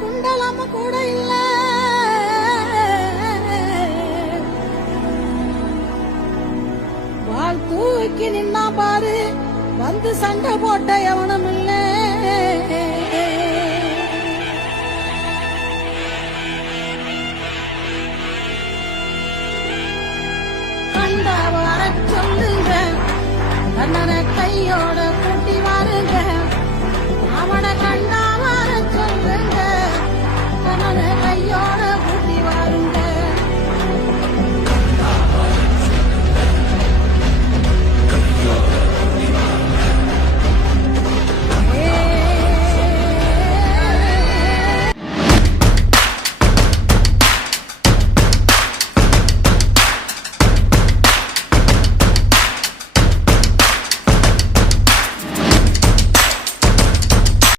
குண்டலம கூட இல்ல. வாழ் தூக்கி நின்னா பாரு, வந்து சண்டை போட்ட எவனும் இல்ல.